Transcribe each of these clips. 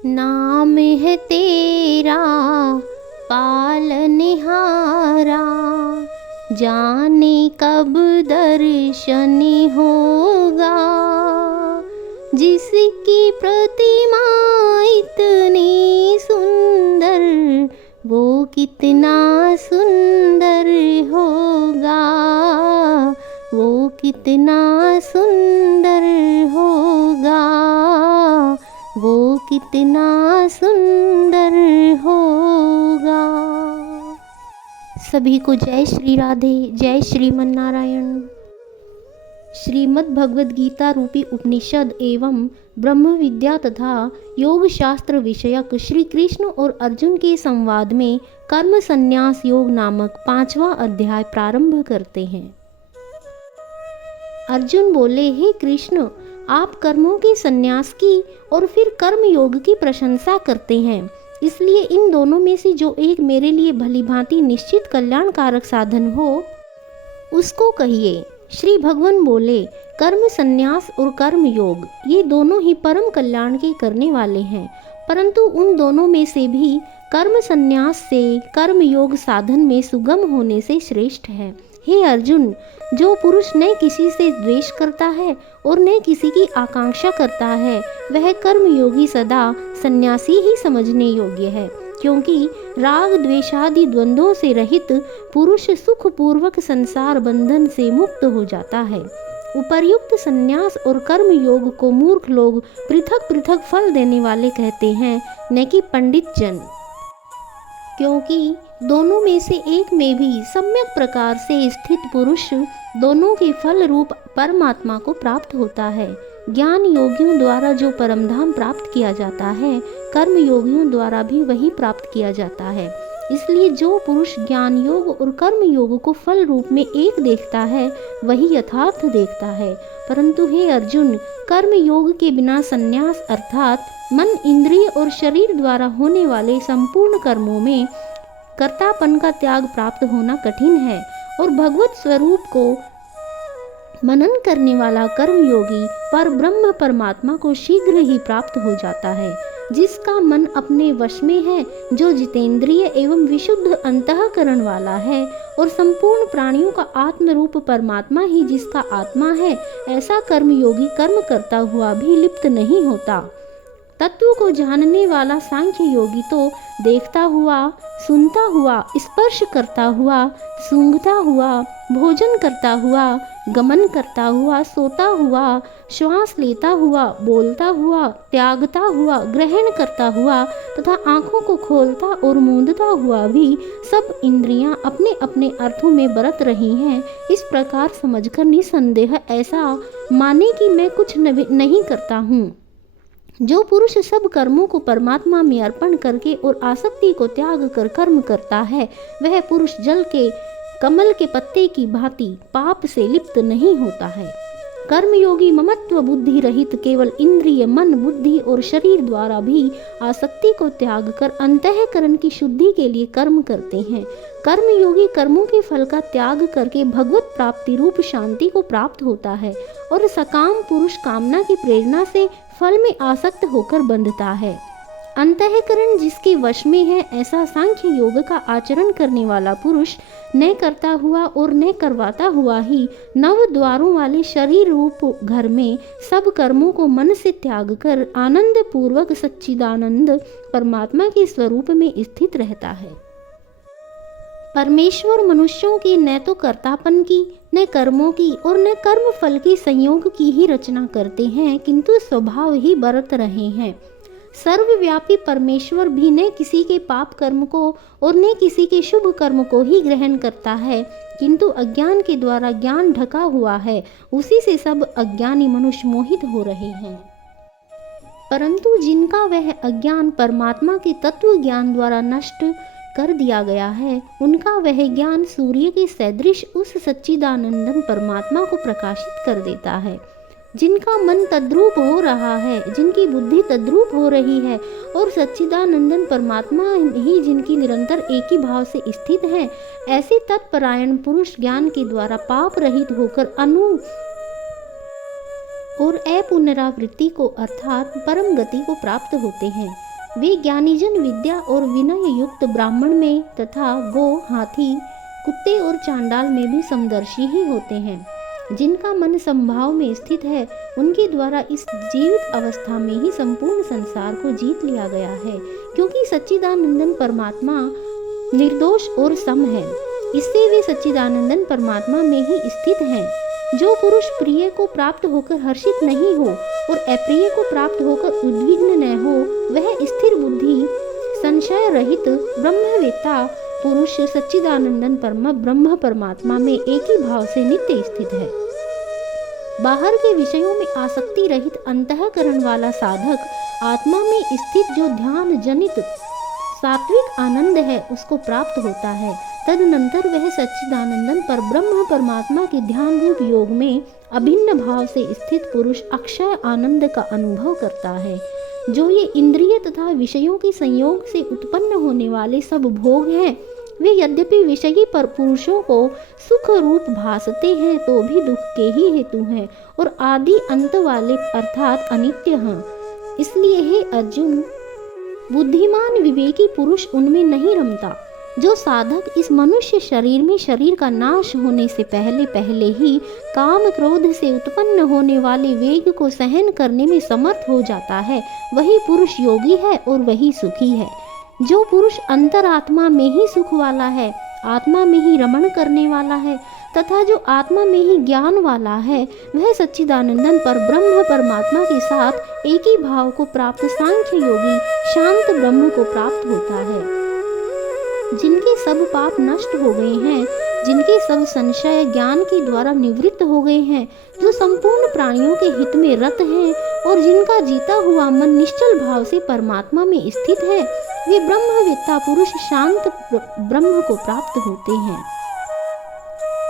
नाम है तेरा पालनहारा, जाने कब दर्शन होगा। जिसकी प्रतिमा इतनी सुंदर, वो कितना सुंदर होगा, वो कितना सुंदर होगा, वो कितना सुंदर होगा। सभी को जय श्री राधे, जय श्रीमन नारायण। श्रीमद् भगवद गीता रूपी उपनिषद एवं ब्रह्म विद्या तथा योग शास्त्र विषयक श्री कृष्ण और अर्जुन के संवाद में कर्म संन्यास योग नामक 5वां अध्याय प्रारंभ करते हैं। अर्जुन बोले, हे कृष्ण, आप कर्मों के संन्यास की और फिर कर्म योग की प्रशंसा करते हैं, इसलिए इन दोनों में से जो एक मेरे लिए भलीभांति निश्चित कल्याणकारक साधन हो उसको कहिए। श्री भगवान बोले, कर्म संन्यास और कर्म योग ये दोनों ही परम कल्याण के करने वाले हैं, परंतु उन दोनों में से भी कर्म संन्यास से कर्म योग साधन में सुगम होने से श्रेष्ठ है। हे अर्जुन, जो पुरुष न किसी से द्वेष करता है और न किसी की आकांक्षा करता है, वह कर्म योगी सदा सन्यासी ही समझने योग्य है, क्योंकि राग द्वेषादि द्वंद्वों से रहित पुरुष सुख पूर्वक संसार बंधन से मुक्त हो जाता है। उपर्युक्त संन्यास और कर्म योग को मूर्ख लोग पृथक पृथक फल देने वाले कहते हैं, न कि पंडित जन, क्योंकि दोनों में से एक में भी सम्यक प्रकार से स्थित पुरुष दोनों के फल रूप परमात्मा को प्राप्त होता है। ज्ञान योगियों द्वारा जो परमधाम प्राप्त किया जाता है, कर्म योगियों द्वारा भी वही प्राप्त किया जाता है। इसलिए जो पुरुष ज्ञान योग और कर्म योग को फल रूप में एक देखता है, वही यथार्थ देखता है। परंतु हे अर्जुन, कर्म योग के बिना संन्यास अर्थात मन, इंद्रिय और शरीर द्वारा होने वाले संपूर्ण कर्मों में कर्तापन का त्याग प्राप्त होना कठिन है, और भगवत स्वरूप को मनन करने वाला कर्मयोगी पर ब्रह्म परमात्मा को शीघ्र ही प्राप्त हो जाता है। जिसका मन अपने वश में है, जो जितेंद्रिय एवं विशुद्ध अंतःकरण वाला है, और संपूर्ण प्राणियों का आत्म रूप परमात्मा ही जिसका आत्मा है, ऐसा कर्मयोगी कर्म करता हुआ भी लिप्त नहीं होता। तत्व को जानने वाला सांख्य योगी तो देखता हुआ, सुनता हुआ, स्पर्श करता हुआ, सूंघता हुआ, भोजन करता हुआ, गमन करता हुआ, सोता हुआ, श्वास लेता हुआ, बोलता हुआ, त्यागता हुआ, ग्रहण करता हुआ तथा आँखों को खोलता और मूंदता हुआ भी सब इंद्रियां अपने अपने अर्थों में बरत रही हैं, इस प्रकार समझकर निसंदेह ऐसा माने कि मैं कुछ नहीं करता हूँ। जो पुरुष सब कर्मों को परमात्मा में अर्पण करके और आसक्ति को त्याग कर कर्म करता है, वह पुरुष जल के कमल के पत्ते की भांति पाप से लिप्त नहीं होता है। कर्मयोगी ममत्व बुद्धि रहित केवल इंद्रिय, मन, बुद्धि और शरीर द्वारा भी आसक्ति को त्याग कर अंतःकरण की शुद्धि के लिए कर्म करते हैं। कर्मयोगी कर्मों के फल का त्याग करके भगवत प्राप्ति रूप शांति को प्राप्त होता है, और सकाम पुरुष कामना की प्रेरणा से फल में आसक्त होकर बंधता है। अंतःकरण जिसके वश में है, ऐसा सांख्य योग का आचरण करने वाला पुरुष न करता हुआ और न करवाता हुआ ही नव द्वारों वाले शरीर रूप घर में सब कर्मों को मन से त्याग कर आनंद पूर्वक सच्चिदानंद परमात्मा के स्वरूप में स्थित रहता है। परमेश्वर मनुष्यों की न तो कर्तापन की, न कर्मों की और न कर्म फल के संयोग की ही रचना करते हैं, किंतु स्वभाव ही बरत रहे हैं। सर्वव्यापी परमेश्वर भी न किसी के पाप कर्म को और न किसी के शुभ कर्म को ही ग्रहण करता है, किंतु अज्ञान के द्वारा ज्ञान ढका हुआ है, उसी से सब अज्ञानी मनुष्य मोहित हो रहे हैं। परंतु जिनका वह अज्ञान परमात्मा के तत्व ज्ञान द्वारा नष्ट कर दिया गया है, उनका वह ज्ञान सूर्य के सदृश उस सच्चिदानंदन परमात्मा को प्रकाशित कर देता है। जिनका मन तद्रूप हो रहा है, जिनकी बुद्धि तद्रूप हो रही है, और सच्चिदानंदन परमात्मा ही जिनकी निरंतर एक ही भाव से स्थित है, ऐसे तत्परायण पुरुष ज्ञान के द्वारा पाप रहित होकर अनु और अपुनरावृत्ति को अर्थात परम गति को प्राप्त होते हैं। वे ज्ञानीजन विद्या और विनय युक्त ब्राह्मण में तथा गो, हाथी, कुत्ते और चांडाल में भी समदर्शी ही होते हैं। जिनका मन समभाव में स्थित है, उनके द्वारा इस जीवित अवस्था में ही संपूर्ण संसार को जीत लिया गया है, क्योंकि सच्चिदानंदन परमात्मा निर्दोष और सम है। इससे वे सच्चिदानंदन परमात्मा में ही स्थित हैं। जो पुरुष प्रिय को प्राप्त होकर हर्षित नहीं हो और अप्रिय को प्राप्त होकर उद्विग्न न हो, वह स्थिर बुद्धि, संशय रहित ब्रह्मवेत्ता पुरुष सच्चिदानंदन ब्रह्म परमात्मा में एक ही भाव से नित्य स्थित है। बाहर के विषयों में आसक्ति रहित अंतःकरण वाला साधक आत्मा में स्थित जो ध्यान जनित सात्विक आनंद है, उसको प्राप्त होता है। तदनंतर वह सच्चिदानंदन पर ब्रह्म परमात्मा के ध्यान रूप योग में अभिन्न भाव से स्थित पुरुष अक्षय आनंद का अनुभव करता है। जो ये इंद्रिय तथा विषयों के संयोग से उत्पन्न होने वाले सब भोग हैं, वे यद्यपि विषयी पर पुरुषों को सुख रूप भासते हैं, तो भी दुख के ही हेतु हैं और आदि अंत वाले अर्थात अनित्य हैं। इसलिए हे अर्जुन, बुद्धिमान विवेकी पुरुष उनमें नहीं रमता। जो साधक इस मनुष्य शरीर में शरीर का नाश होने से पहले पहले ही काम क्रोध से उत्पन्न होने वाले वेग को सहन करने में समर्थ हो जाता है, वही पुरुष योगी है और वही सुखी है। जो पुरुष अंतरात्मा में ही सुख वाला है, आत्मा में ही रमण करने वाला है तथा जो आत्मा में ही ज्ञान वाला है, वह सच्चिदानंदन पर ब्रह्म परमात्मा के साथ एक ही भाव को प्राप्त सांख्य योगी शांत ब्रह्म को प्राप्त होता है। जिनके सब पाप नष्ट हो गए हैं, जिनके सब संशय ज्ञान के द्वारा निवृत्त हो गए हैं, जो संपूर्ण प्राणियों के हित में रत हैं और जिनका जीता हुआ मन निश्चल भाव से परमात्मा में स्थित है, वे ब्रह्मवेत्ता पुरुष शांत ब्रह्म को प्राप्त होते हैं।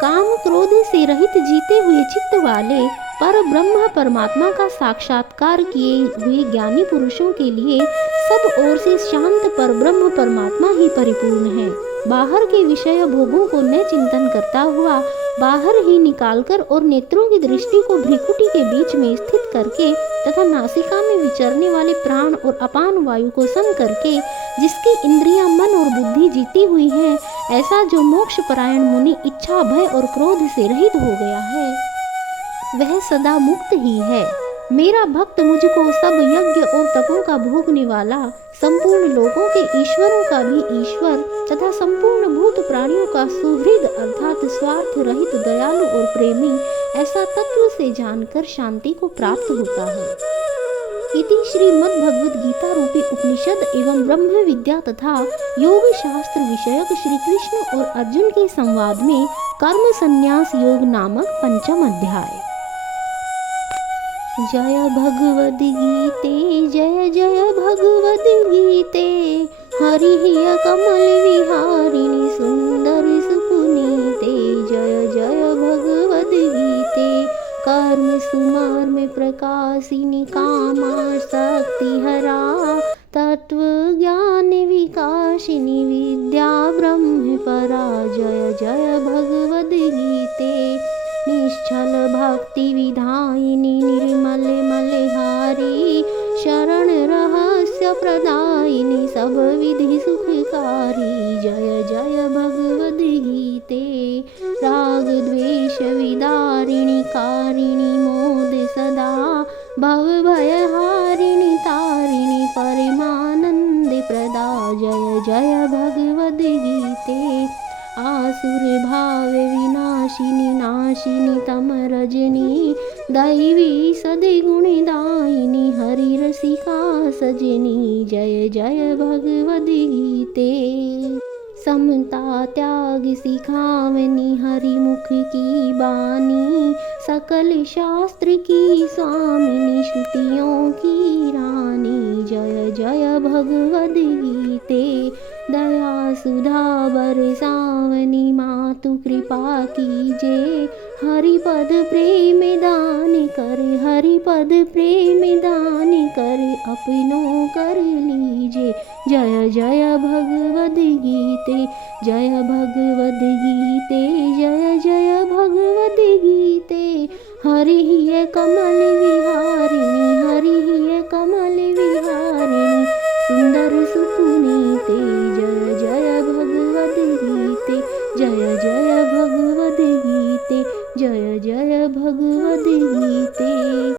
काम क्रोध से रहित जीते हुए चित्त वाले पर ब्रह्म परमात्मा का साक्षात्कार किए हुए ज्ञानी पुरुषों के लिए सब ओर से शांत पर ब्रह्म परमात्मा ही परिपूर्ण है। बाहर के विषय भोगों को न चिंतन करता हुआ बाहर ही निकालकर और नेत्रों की दृष्टि को भ्रिकुटी के बीच में स्थित करके तथा नासिका में विचरने वाले प्राण और अपान वायु को सम करके जिसकी इंद्रियां, मन और बुद्धि जीती हुई है, ऐसा जो मोक्ष परायण मुनि इच्छा, भय और क्रोध से रहित हो गया है, वह सदा मुक्त ही है। मेरा भक्त मुझको सब यज्ञ और तपों का भोगने वाला, संपूर्ण लोगों के ईश्वरों का भी ईश्वर तथा संपूर्ण भूत प्राणियों का सुहृद अर्थात स्वार्थ रहित दयालु और प्रेमी, ऐसा तत्व से जानकर शांति को प्राप्त होता है। इति श्रीमद् भगवद गीता रूपी उपनिषद एवं ब्रह्म विद्या तथा योग शास्त्र विषयक श्री कृष्ण और अर्जुन के संवाद में कर्म संन्यास योग नामक पंचम अध्याय। जय भगवद गीते, जय जय भगवद गीते, हरि कमल विहारिणी सुंदर सुपुनीते। जय जय भगवद गीते, कर्म सुमर्म प्रकाशिनी कामासक्ति हरा, तत्व ज्ञान विकासिनी विद्या ब्रह्म परा। जय जय भगवद गीते, निश्चल भक्ति विधायिनी निर्मल मलहारी, शरण रहस्य प्रदायिनी सब विधि सुखकारी। जय जय भगवद गीते, राग द्वेष विदारिणी कारिणी मोद सदा, भव भय हारिणी तारिणी परमानंद प्रदा। जय जय भगवद गीते, आसुर भाव विनाशिनी नाशिनी तम रजनी, दैवी सद्गुण दायिनी हरि रसिका सजनी। जय जय भगवद गीते, समता त्याग सिखावनी हरि मुख की बानी, सकल शास्त्र की स्वामिनी श्रुतियों की रानी। जय जय भगवद गीते, दया सुधा बरसावनी मातु कृपा कीजे, हरिपद प्रेम दान कर, हरिपद प्रेम दान कर, अपनों कर लीजे। जय जय भगवद गीते, जय भगवद गीते, जय जय भगवद गीते, हरि कमल विहारिणी, हरि कमल विहारिणी, सुंदर जय जय भगवद्गीते।